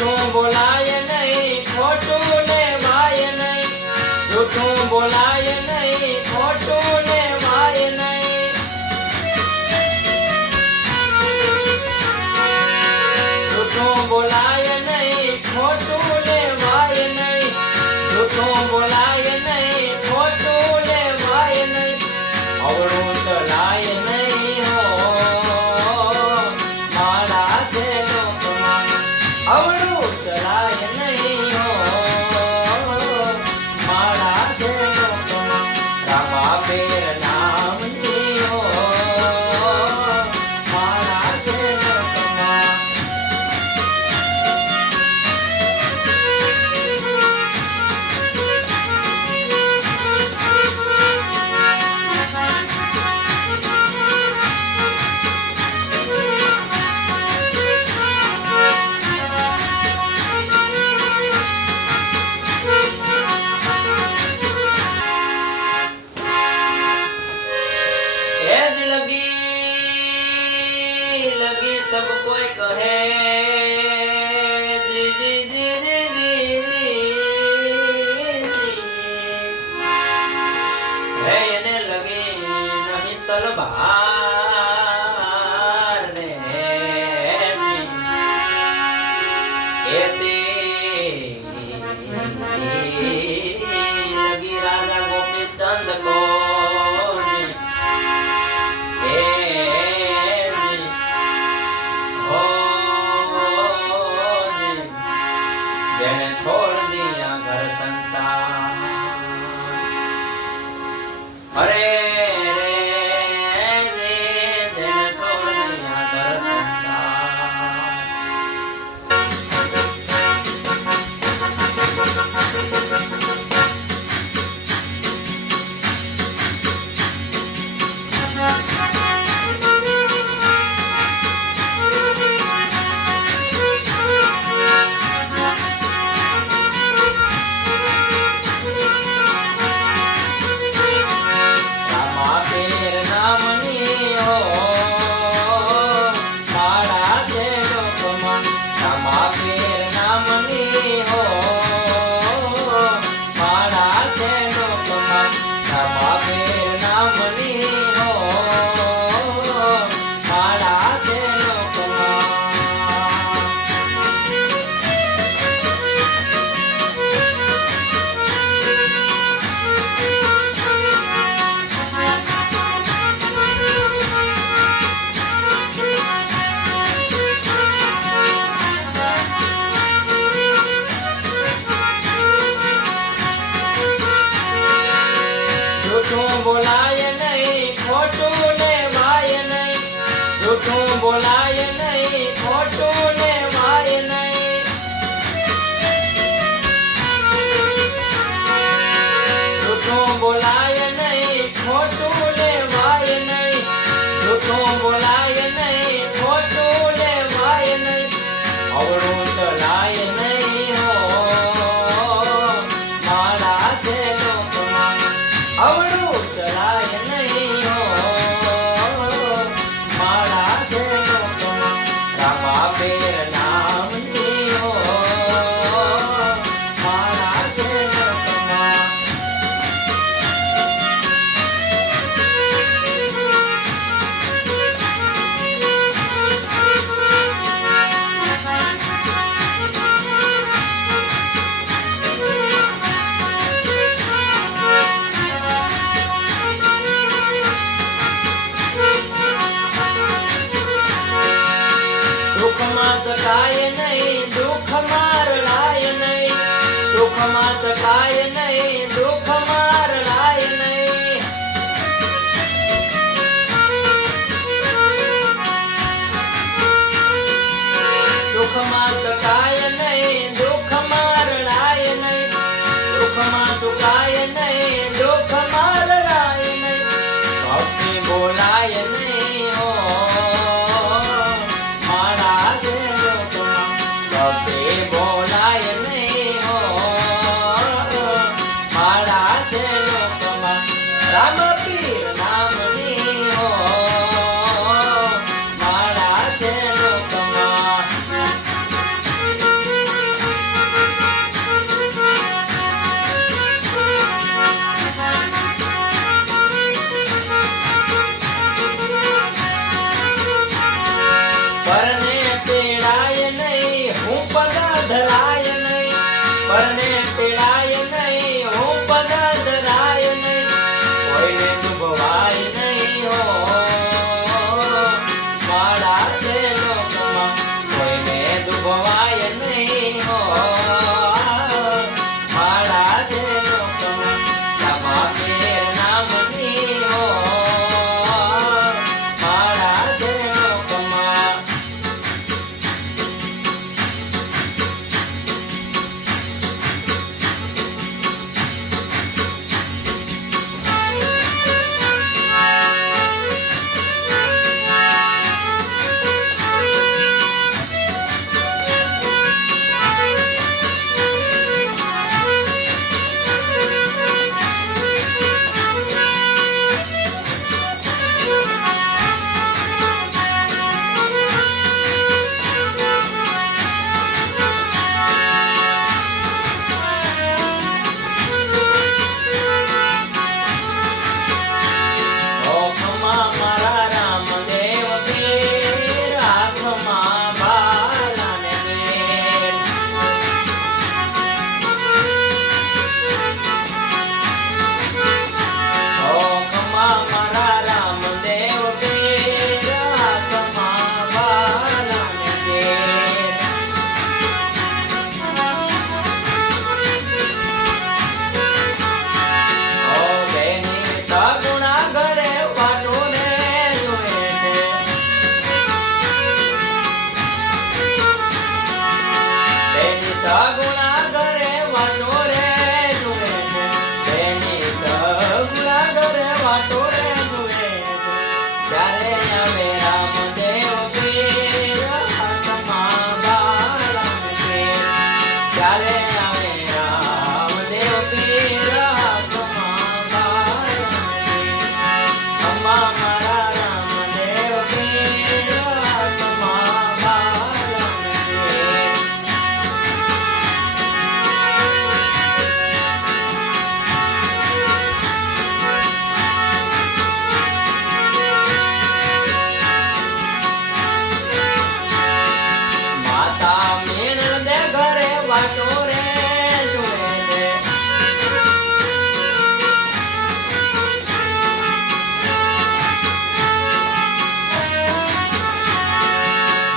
જૂઠું બોલાય નહીં, ખોટું લેવાય નહીં, જૂઠું બોલાય નહીં, ખોટું લેવાય નહીં, જૂઠું બોલાય નહીં, ખોટું લેવાય નહીં, જૂઠું બોલાય નહીં, ખોટું લેવાય નહીં, અવળું ચલાય નહીં હો મારા છે લોકમાં, અવળું ચલાય નહીં હો મારા છે લોકમાં, રામાપીર નામની હો મારા છે લોકમાં. एज लगी सब कोई कहे जी जी जी जी जी है એને લગે નહીં તલવાર ને ऐसी लगी राजा गोपी चंद को જેને છોડ દિયા ઘર સંસાર, અરે રે રે જેને છોડ દિયા ઘર સંસાર. રામાપીર નામની હો મારા છે લોકમાં, રામાપીર નામની હો મારા છે લોકમાં, રામાપીર નામની હો મારા છે લોકમાં. જૂઠું બોલાય નહીં, ખોટું લેવાય નહીં, જૂઠું બોલાય નહીં, ખોટું લેવાય નહીં, જૂઠું બોલાય નહીં, ખોટું લેવાય નહીં, જૂઠું બોલાય નહીં, ખોટું લેવાય નહીં, અવળું ચલાય નહીં હો મારા છે લોકમાં, અવળું ચલાય નહીં હો મારા છે લોકમાં, રામાપીર નામની હો મારા છે લોકમાં. સુખમાં ચકાય નહીં, દુઃખ માર લાય નહીં, સુખમાં ચકાય નહીં, દુઃખ માર લાય નહીં, સુખમાં ચકાય નહીં, દુઃખ માર લાય નહીં, સુખમાં ચુકાય નહીં, દુઃખ માર લાય નહીં, ભક્તિ બોલાય નહીં હો મારા છે લોકમાં, ભક્તિ બોલાય નહીં હો મારા છે લોકમાં, રામાપીર નામની હો મારા છે લોકમાં. સગુણા ઘરે વાટો રે જુએ છે બેની સગુણા ઘરે વાટો રે જુએ છે ત્યારે આવે રામદેવ પીર હાથમાં બાળન છે ત્યારે આવે રામદેવ પીર હાથમાં બાળન છે અમ્મા મારા રામદેવ પીર હાથમાં બાળન છે માતા મેણ દે ઘરે વાટો રે જુએ છે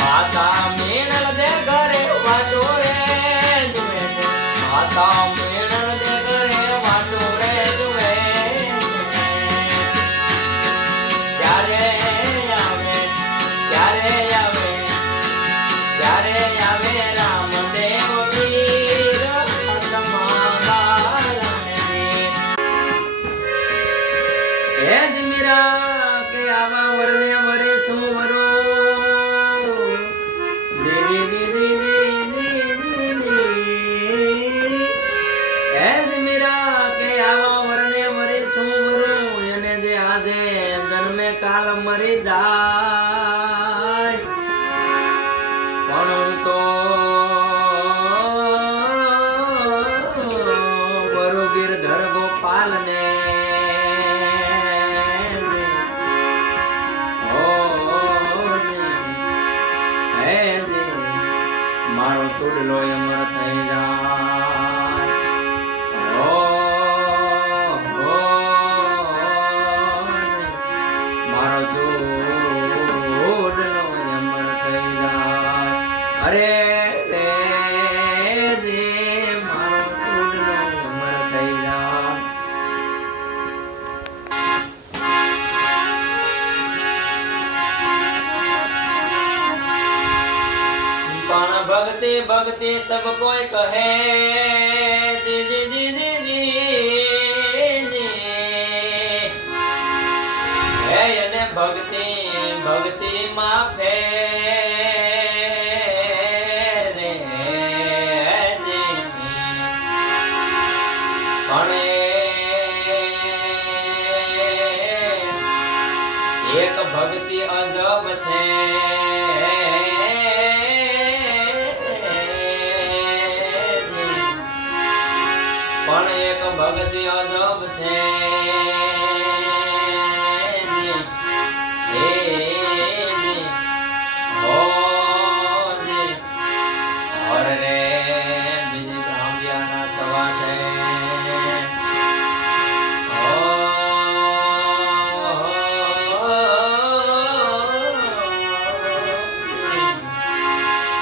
માતા મેણ દે ઘરે વાટો રે જુએ છે માતા મેણ દે ઘરે વાટો રે જુએ છે ત્યારે આવે ત્યારે આવે ત્યારે આવે રામદેવ પીર હાથમાં બાળન છે હે જ મીરા કે આવા વરને વરે શું વરો ધીરે ધીરે ધીરે હે જ મીરા કે આવા વરને વરે શું વરો એને જે આજે જન્મે કાલ મરી જાય પણ તો વરુ ગિરધર ગોપાલ ને મારો ચૂડલો અમર થઈ જાય મારો ચૂડલો અમર થઈ જાય અરે રે જે મારો ચૂડલો અમર થઈ જાય પણ ભક્તિ ભક્તિ સબ કોઈ કહે જી જી જી જી જી જી હે એને ભક્તિ ભક્તિ માં ફેર રે જી પણ એક ભક્તિ અજબ છે પણ એક ભક્તિ અજબ છે જી હે જી હો જી હર રે બીજી બ્રાહ્મણ્યાના સવા છે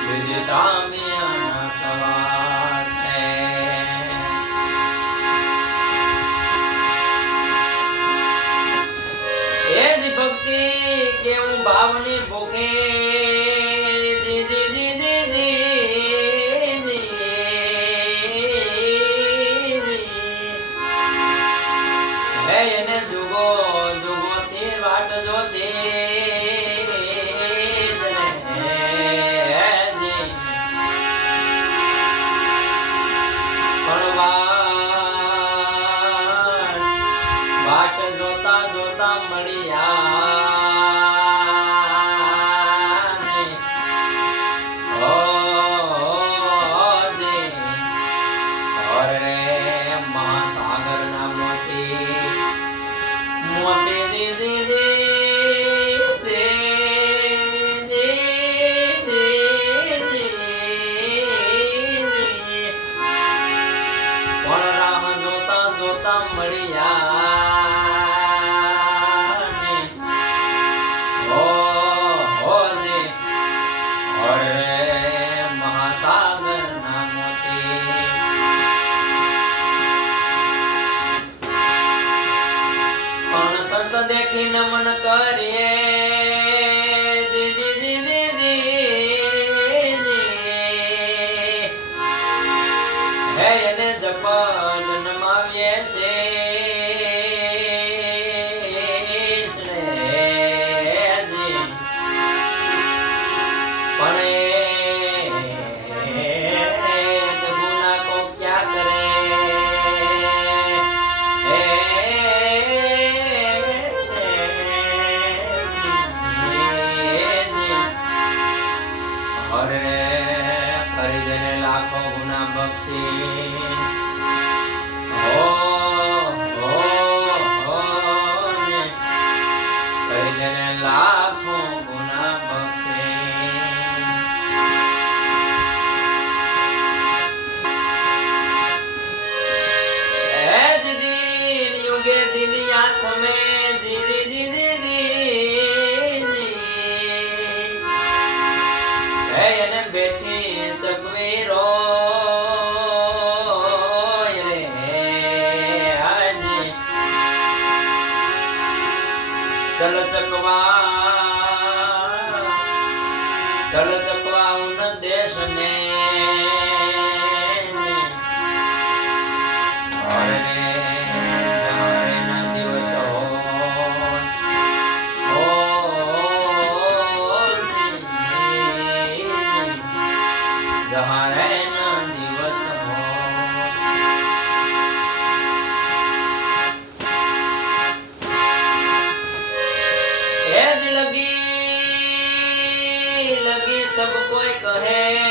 બીજી બ્રાહ્મણ્યાના સવા છે એ જ ભક્તિ કેવું ભાવની ભૂખે જી જી જી જી જી જી હે એને જુગો જુગો થી વાટ જોતી પણ વાટ જોતા જોતા મળ્યા ઓ જી અરે મહાસાગર ના મોતી મોતી જી જી જી પણ રાહ જોતા જોતા મળ્યા હો જી અરે મહાસાગર ના મોતી પણ સંત દેખી નમન કરીએ જી જી જી જી જી હે એને જપત નમાવીએ છે લાખો ગુના બક્ષીશ હો કરી દેને લાખો ગુના બક્ષીશ એજ દિન યુગે દિનિયા તમે જી જી જી જી જી હે એને બેઠી ચકવી રો चल चकवा उन देश में और ने जारे न दिवस हो जहारे न दिवस हो एज लगी सब कोई कहे